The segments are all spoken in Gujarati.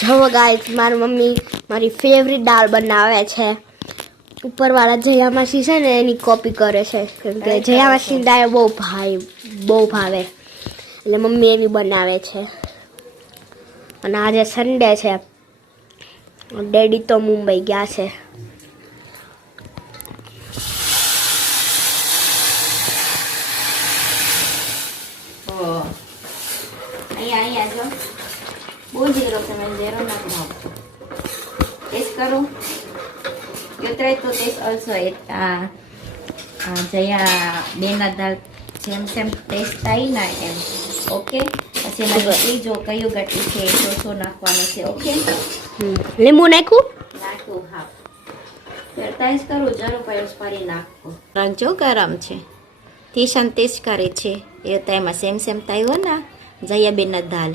જો ગાઈસ મારી મમ્મી મારી ફેવરિટ દાળ બનાવે છે. ઉપરવાળા જયા માસી છે ને એની કોપી કરે છે કેમ કે જયા માસીની દાળ બહુ ભાવે એટલે મમ્મી એવી બનાવે છે. અને આજે સન્ડે છે, ડેડી તો મુંબઈ ગયા છે. અહીંયા જો બહુ જીરો તમે ઝેરો નાખો. ટેસ્ટ કરો. You try to taste also it. Jaya બેના દાળ જેમ ટેસ્ટ થાય ને એમ. ઓકે, પછી એમાં ગટી જો કયું ગટી છે શું નાખવાનું છે. ઓકે, લીંબુ નાખ્યું. હા. ટેસ્ટ કરું જરૂર પાછું ફરી નાખો. રંગ જો ગરમ છે તીશન ટેસ્ટ કરે છે એ તેમાં સેમ થયો ને જયાબેનના દાળ.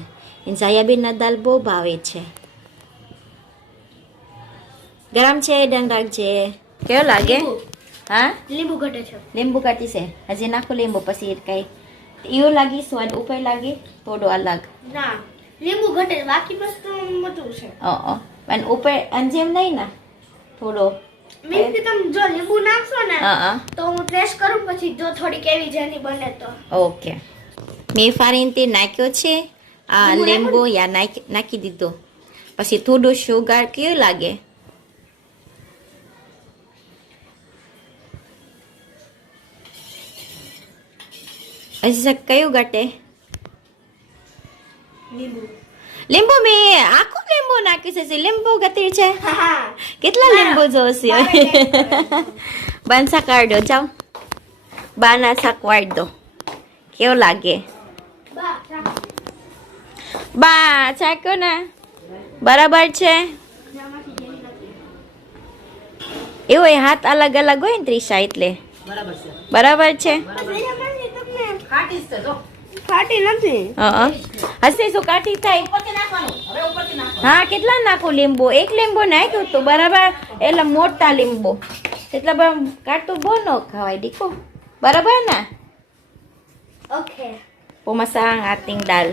જયાબેનના દાળ બહુ ભાવે છે. ગરમ છે ડન રાખજે. કેવો લાગે? હા, લીંબુ ઘટે છે. લીંબુ કાઢી છે હજી નાખો લીંબુ પછી કઈ એવું લાગી સ્વાદ ઉપર લાગે થોડો અલગ. ના લીંબુ ઘટે બાકી વસ્તુ મોટું છે. પણ ઉપર અંજેમ નહીં ને થોડો મીન્સ કે તમે જો લીંબુ નાખશો ને તો હું ટેસ્ટ કરું પછી જો થોડી કેવી જેની બને તો. ઓકે, મેં ફરીથી નાખ્યો છે આ લીંબુ યા નાખી દીધો પછી થોડું સુગર. કેવું લાગે? હજી કયું ઘટે? લીંબુ મેં આખું લીંબુ નાખ્યું છે. લીંબુ ગતી છે. કેટલા લીંબુ જોશે? બાનસા કાઢો જાઓ. બાના શાક વાળી દો. કેવું લાગે? બા ચાખ્યો ને બરાબર છે. એવું હાથ અલગ અલગ હોય ને ત્રિષા એટલે બરાબર છે. ફાટી નથી. હશે શું કાઠી થાય? હા, કેટલા નાખું લીંબુ? એક લીંબુ નાખ્યું તો બરાબર. એટલે મોટા લીંબુ એટલે કાઢતું બહુ ન ખવાય દીકો. બરાબર ને? ઓકે. Pumasang ating dal.